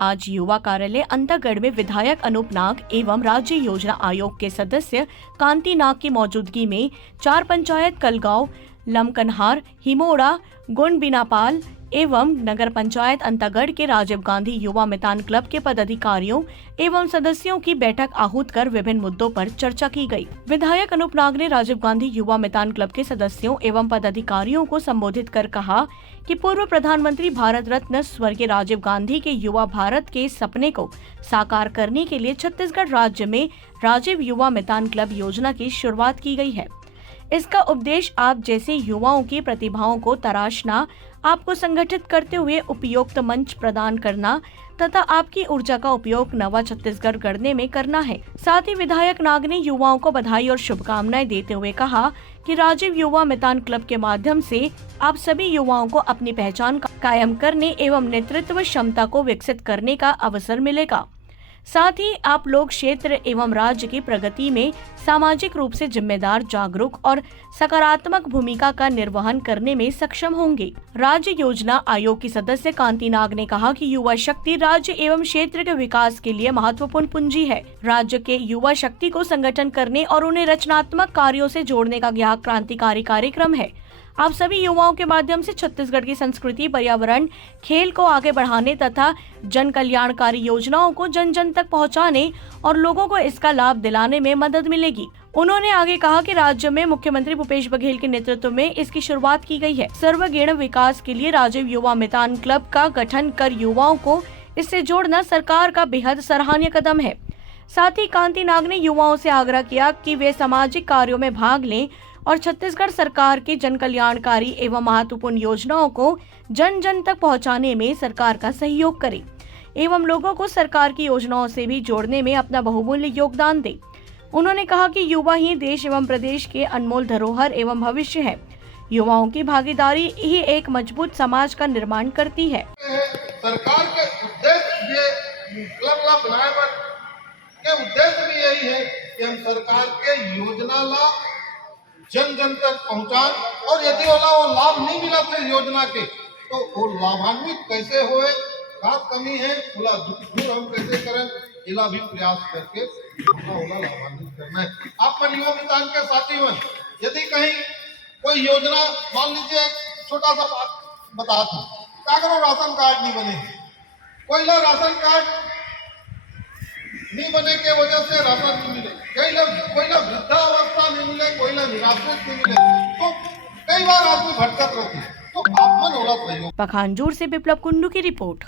आज युवा कार्यालय अंतागढ़ में विधायक अनूप नाग एवं राज्य योजना आयोग के सदस्य कांति नाग की मौजूदगी में 4 पंचायत कलगांव, लमकनहार, हिमोड़ा, गुणबिनापाल एवं नगर पंचायत अंतागढ़ के राजीव गांधी युवा मितान क्लब के पदाधिकारियों एवं सदस्यों की बैठक आहूत कर विभिन्न मुद्दों पर चर्चा की गई। विधायक अनूप नाग ने राजीव गांधी युवा मितान क्लब के सदस्यों एवं पदाधिकारियों को संबोधित कर कहा कि पूर्व प्रधानमंत्री भारत रत्न स्वर्गीय राजीव गांधी के युवा भारत के सपने को साकार करने के लिए छत्तीसगढ़ राज्य में राजीव युवा मितान क्लब योजना की शुरुआत की गई है। इसका उद्देश्य आप जैसे युवाओं की प्रतिभाओं को तराशना, आपको संगठित करते हुए उपयुक्त मंच प्रदान करना तथा आपकी ऊर्जा का उपयोग नवा छत्तीसगढ़ गढ़ने में करना है। साथ ही विधायक नाग ने युवाओं को बधाई और शुभकामनाएं देते हुए कहा कि राजीव युवा मितान क्लब के माध्यम से आप सभी युवाओं को अपनी पहचान कायम करने एवं नेतृत्व क्षमता को विकसित करने का अवसर मिलेगा। साथ ही आप लोग क्षेत्र एवं राज्य की प्रगति में सामाजिक रूप से जिम्मेदार, जागरूक और सकारात्मक भूमिका का निर्वहन करने में सक्षम होंगे। राज्य योजना आयोग की सदस्य कांति नाग ने कहा कि युवा शक्ति राज्य एवं क्षेत्र के विकास के लिए महत्वपूर्ण पूंजी है। राज्य के युवा शक्ति को संगठन करने और उन्हें रचनात्मक कार्यों से जोड़ने का यह क्रांतिकारी कार्यक्रम है। आप सभी युवाओं के माध्यम से छत्तीसगढ़ की संस्कृति, पर्यावरण, खेल को आगे बढ़ाने तथा जन कल्याणकारी योजनाओं को जन जन तक पहुंचाने और लोगों को इसका लाभ दिलाने में मदद मिलेगी। उन्होंने आगे कहा कि राज्य में मुख्यमंत्री भूपेश बघेल के नेतृत्व में इसकी शुरुआत की गई है। सर्वगीण विकास के लिए राजीव युवा मितान क्लब का गठन कर युवाओं को इससे जोड़ना सरकार का बेहद सराहनीय कदम है। साथ ही कांति नाग ने युवाओं से आग्रह किया कि वे सामाजिक कार्यों में भाग लें और छत्तीसगढ़ सरकार की जन कल्याणकारी एवं महत्वपूर्ण योजनाओं को जन जन तक पहुंचाने में सरकार का सहयोग करें एवं लोगों को सरकार की योजनाओं से भी जोड़ने में अपना बहुमूल्य योगदान दें। उन्होंने कहा कि युवा ही देश एवं प्रदेश के अनमोल धरोहर एवं भविष्य है। युवाओं की भागीदारी ही एक मजबूत समाज का निर्माण करती है। सरकार के उद्देश्य क्लब बनाए के उद्देश्य भी यही है कि हम सरकार के योजना ला जन जन तक पहुंचान, और यदि वो लाभ नहीं मिला थे योजना के तो वो लाभान्वित कैसे होए, का कमी है बोला दूर हम कैसे करें, इला भी प्रयास करके लाभान्वित करना है। आप मन युवा मितान के साथी मन यदि कहीं कोई योजना, मान लीजिए छोटा सा बात बता दूं, क्या करो राशन कार्ड नहीं बने, कोई ला राशन कार्ड नहीं बने के वजह से राशन नहीं मिले, कोई ला वृद्धावस्था नहीं मिले, कोई ला निराश्रित नहीं मिले, तो कई बार आदमी भटकत रहती है। तो आप मन होला सहयोग। पखानजोर से बिप्लब कुंडू की रिपोर्ट।